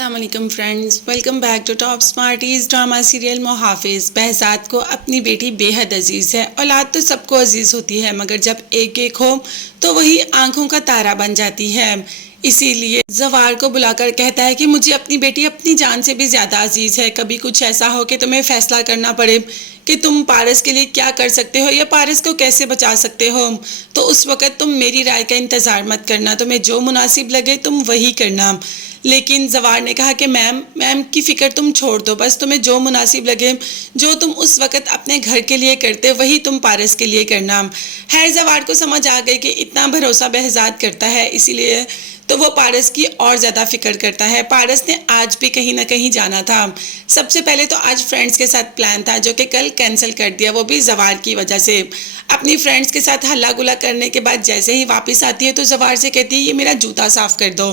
अस्सलाम वालेकुम friends, welcome back to Top Smarties. Drama serial Mohafiz. behzad को अपनी बेटी बेहद अजीज़ है। औलाद तो सबको अजीज़ होती है, मगर जब एक एक हो तो वही आंखों का तारा बन जाती है। इसीलिए जवार को बुलाकर कहता है कि मुझे अपनी बेटी अपनी जान से भी ज़्यादा अजीज़ है। कभी कुछ ऐसा हो कि तुम्हें फैसला करना पड़े कि तुम पारस के लिए क्या कर सकते हो या पारस को कैसे बचा सकते हो, तो उस वक़्त तुम मेरी राय का इंतज़ार मत करना। तुम्हें जो मुनासिब लगे तुम वही करना। लेकिन जवार ने कहा कि मैम की फ़िक्र तुम छोड़ दो, बस तुम्हें जो मुनासिब लगे, जो तुम उस वक़्त अपने घर के लिए करते वही तुम पारस के लिए करना। खैर जवार को समझ आ गई कि इतना भरोसा behzad करता है, इसीलिए तो वो पारस की और ज़्यादा फिक्र करता है। पारस ने आज भी कहीं ना कहीं जाना था। सबसे पहले तो आज फ्रेंड्स के साथ प्लान था, जो कि कल कैंसिल कर दिया, वो भी जवार की वजह से। अपनी फ्रेंड्स के साथ हल्ला गुला करने के बाद जैसे ही वापस आती है तो जवार से कहती है ये मेरा जूता साफ़ कर दो।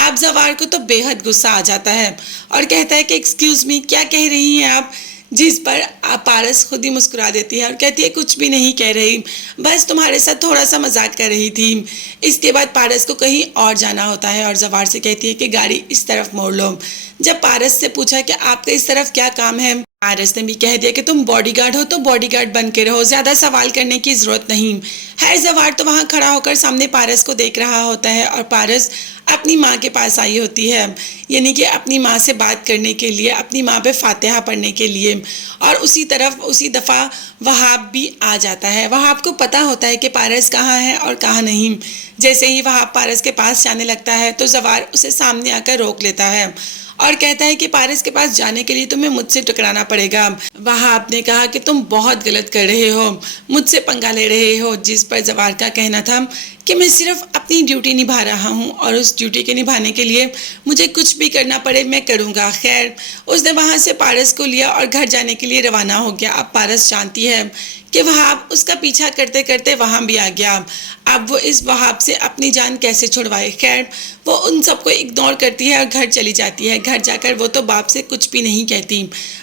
अब जवार को तो बेहद गुस्सा आ जाता है और कहता है कि एक्सक्यूज़ मी, क्या कह रही हैं आप? जिस पर पारस खुद ही मुस्कुरा देती है और कहती है कुछ भी नहीं कह रही, बस तुम्हारे साथ थोड़ा सा मजाक कर रही थी। इसके बाद पारस को कहीं और जाना होता है और जवार से कहती है कि गाड़ी इस तरफ मोड़ लो। जब पारस से पूछा कि आपका इस तरफ क्या काम है, पारस ने भी कह दिया कि तुम बॉडीगार्ड हो तो बॉडीगार्ड बन के रहो, ज़्यादा सवाल करने की ज़रूरत नहीं है। जवार तो वहाँ खड़ा होकर सामने पारस को देख रहा होता है और पारस अपनी माँ के पास आई होती है, यानी कि अपनी माँ से बात करने के लिए, अपनी माँ पे फातिहा पढ़ने के लिए। और उसी दफ़ा वहाब भी आ जाता है। वहाब को पता होता है कि पारस कहाँ है और कहाँ नहीं। जैसे ही वहाब पारस के पास जाने लगता है तो जवार उसे सामने आकर रोक लेता है और कहता है कि पारस के पास जाने के लिए तुम्हें मुझसे टकराना पड़ेगा। वहाब ने कहा कि तुम बहुत गलत कर रहे हो, मुझसे पंगा ले रहे हो। जिस पर जवार का कहना था कि मैं सिर्फ अपनी ड्यूटी निभा रहा हूँ और उस ड्यूटी के निभाने के लिए मुझे कुछ भी करना पड़े मैं करूँगा। खैर उसने वहाँ से पारस को लिया और घर जाने के लिए रवाना हो गया। अब पारस जानती है कि वहाब उसका पीछा करते करते वहाँ भी आ गया। अब वो इस वहाब से अपनी जान कैसे छुड़वाए। खैर वो उन सबको इग्नोर करती है और घर चली जाती है। घर जाकर वो तो बाप से कुछ भी नहीं कहती,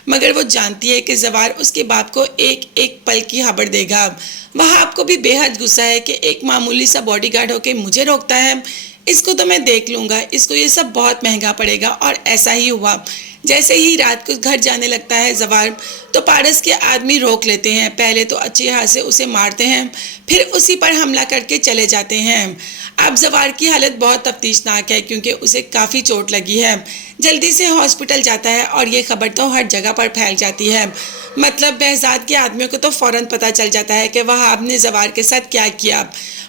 मगर वो जानती है कि जवार उसके बाप को एक एक पल की खबर देगा। वहाब को भी बेहद गुस्सा है कि एक मामूली सा बॉडीगार्ड होके मुझे रोकता है, इसको तो मैं देख लूँगा, इसको ये सब बहुत महंगा पड़ेगा। और ऐसा ही हुआ। जैसे ही रात को घर जाने लगता है जवार, तो पारस के आदमी रोक लेते हैं। पहले तो अच्छे हाथ से उसे मारते हैं, फिर उसी पर हमला करके चले जाते हैं। अब जवार की हालत बहुत तफ्तीशनाक है क्योंकि उसे काफ़ी चोट लगी है। जल्दी से हॉस्पिटल जाता है और ये खबर तो हर जगह पर फैल जाती है। मतलब behzad के आदमियों को तो फ़ौरन पता चल जाता है कि वहाब ने जवार के साथ क्या किया।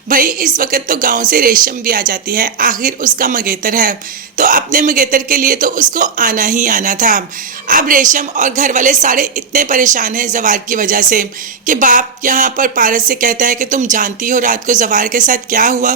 भाई इस वक्त तो गांव से रेशम भी आ जाती है, आखिर उसका मंगेतर है तो अपने मंगेतर के लिए तो उसको आना ही आना था। अब रेशम और घर वाले सारे इतने परेशान हैं जवार की वजह से कि बाप यहाँ पर पारस से कहता है कि तुम जानती हो रात को जवार के साथ क्या हुआ,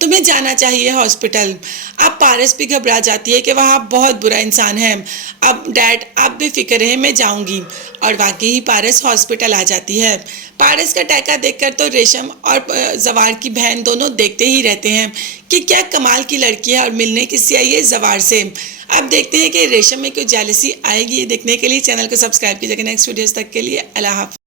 तुम्हें जाना चाहिए हॉस्पिटल। अब पारस भी घबरा जाती है कि वहाँ बहुत बुरा इंसान है। अब डैड आप बेफिक्र है, मैं जाऊँगी। और वाकई ही पारस हॉस्पिटल आ जाती है। पारस का टैका देखकर तो रेशम और जवार की बहन दोनों देखते ही रहते हैं कि क्या कमाल की लड़की है और मिलने किससे आई है, जवार से। अब देखते हैं कि रेशम में कोई जेलसी आएगी। देखने के लिए चैनल को सब्सक्राइब कीजिएगा। नेक्स्ट वीडियोस तक के लिए अल्लाह हाफ़िज़।